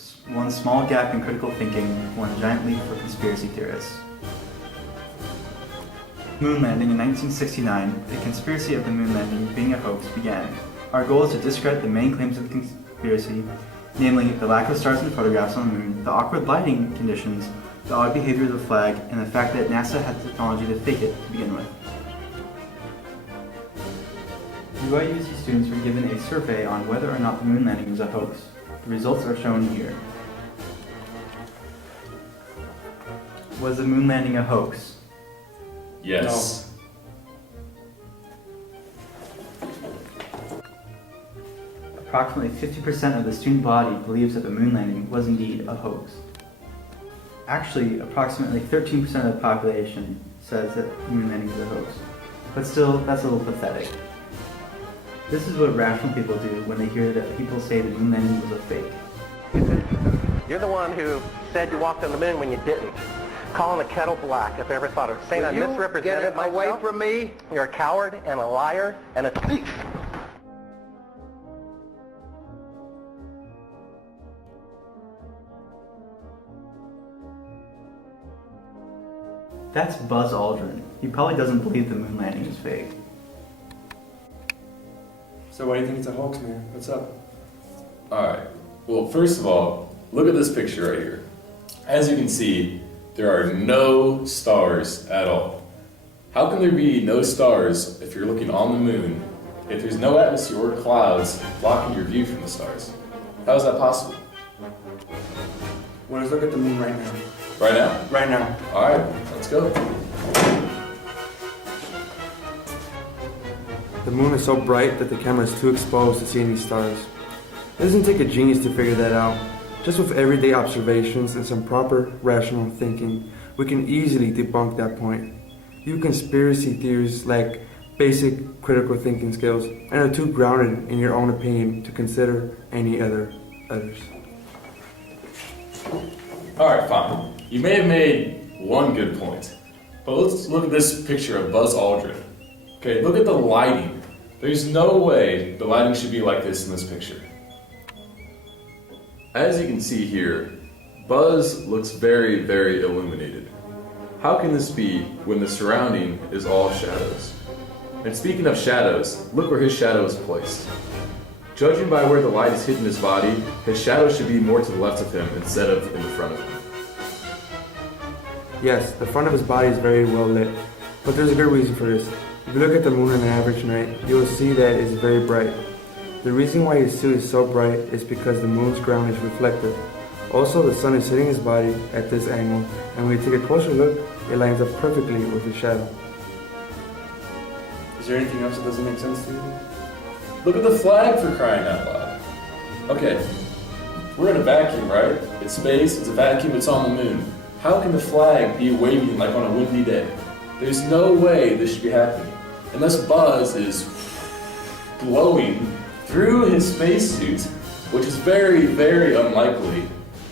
hoax. One small gap in critical thinking, one giant leap for conspiracy theorists. Moon landing in 1969, the conspiracy of the moon landing being a hoax began. Our goal is to discredit the main claims of the conspiracy, namely the lack of stars in photographs on the moon, the awkward lighting conditions, the odd behavior of the flag, and the fact that NASA had the technology to fake it to begin with. UIUC students were given a survey on whether or not the moon landing was a hoax. The results are shown here. Was the moon landing a hoax? Yes. Approximately 50% of the student body believes that the moon landing was indeed a hoax. Actually, approximately 13% of the population says that the moon landing is a hoax. But still, that's a little pathetic. This is what rational people do when they hear that people say the moon landing was a fake. You're the one who said you walked on the moon when you didn't. Calling the kettle black if I ever thought of saying I misrepresented myself. Away from me. You're a coward and a liar and a thief. That's Buzz Aldrin. He probably doesn't believe the moon landing is fake. So why do you think it's a hoax, man? What's up? Alright, well, first of all, look at this picture right here. As you can see, there are no stars at all. How can there be no stars if you're looking on the moon, if there's no atmosphere or clouds blocking your view from the stars? How is that possible? Well, let's look at the moon right now. Right now? Right now. Alright, let's go. The moon is so bright that the camera is too exposed to see any stars. It doesn't take a genius to figure that out. Just with everyday observations and some proper rational thinking, we can easily debunk that point. You conspiracy theories lack basic critical thinking skills and are too grounded in your own opinion to consider any others. Alright, fine. You may have made one good point, but let's look at this picture of Buzz Aldrin. Okay, look at the lighting. There's no way the lighting should be like this in this picture. As you can see here, Buzz looks very, very illuminated. How can this be when the surrounding is all shadows? And speaking of shadows, look where his shadow is placed. Judging by where the light is hitting his body, his shadow should be more to the left of him instead of in the front of him. Yes, the front of his body is very well lit, but there's a good reason for this. If you look at the moon on an average night, you will see that it's very bright. The reason why his suit is so bright is because the moon's ground is reflective. Also, the sun is hitting his body at this angle, and when you take a closer look, it lines up perfectly with his shadow. Is there anything else that doesn't make sense to you? Look at the flag, for crying out loud. Okay, we're in a vacuum, right? It's space, it's a vacuum, it's on the moon. How can the flag be waving like on a windy day? There's no way this should be happening. Unless Buzz is blowing through his spacesuit, which is very, very unlikely,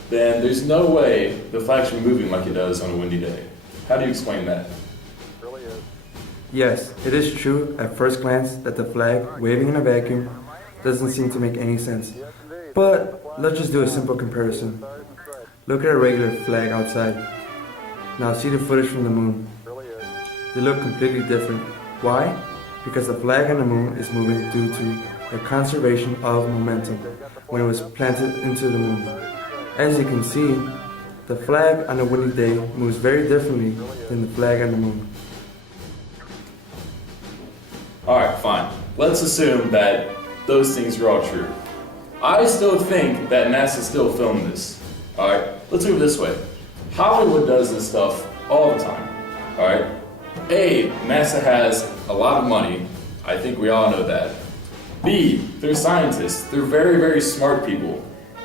then there's no way the flag should be moving like it does on a windy day. How do you explain that? Yes, it is true at first glance that the flag waving in a vacuum doesn't seem to make any sense. But let's just do a simple comparison. Look at a regular flag outside. Now see the footage from the moon. They look completely different. Why? Because the flag on the moon is moving due to the conservation of momentum when it was planted into the moon. As you can see, the flag on a windy day moves very differently than the flag on the moon. Alright, fine. Let's assume that those things are all true. I still think that NASA still filmed this. Alright, let's move it this way. Hollywood does this stuff all the time. Alright? A, NASA has a lot of money. I think we all know that. B, they're scientists. They're very, very smart people.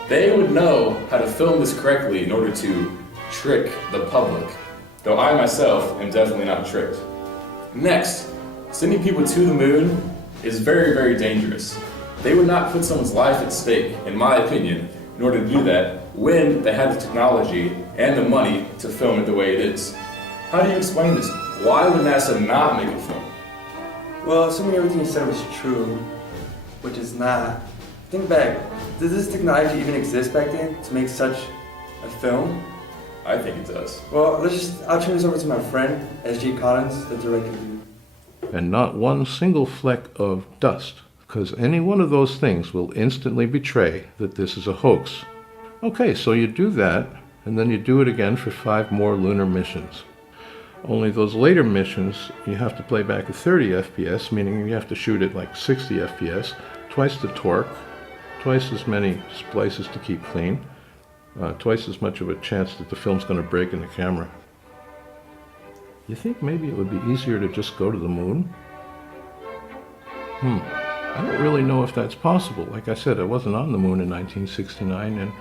They would know how to film this correctly in order to trick the public. Though I myself am definitely not tricked. Next, sending people to the moon is very, very dangerous. They would not put someone's life at stake, in my opinion, in order to do that when they had the technology and the money to film it the way it is. How do you explain this? Why would NASA not make a film? Well, assuming everything you said was true, which is not, think back. Does this technology even exist back then to make such a film? I think it does. Well, I'll turn this over to my friend, S.G. Collins, the director. And not one single fleck of dust, because any one of those things will instantly betray that this is a hoax. Okay, so you do that, and then you do it again for 5 more lunar missions. Only those later missions, you have to play back at 30 FPS, meaning you have to shoot at like 60 FPS, twice the torque, twice as many splices to keep clean, twice as much of a chance that the film's going to break in the camera. You think maybe it would be easier to just go to the moon? I don't really know if that's possible. Like I said, I wasn't on the moon in 1969, and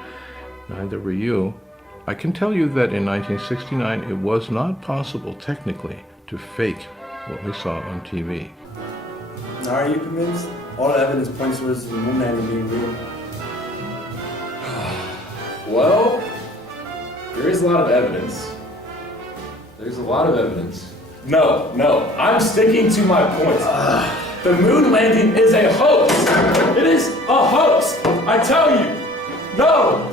neither were you. I can tell you that in 1969 it was not possible technically to fake what we saw on TV. Now are you convinced? All the evidence points towards the moon landing being real. Well, there is a lot of evidence. There's a lot of evidence. No, I'm sticking to my point. The moon landing is a hoax. It is a hoax. I tell you. No.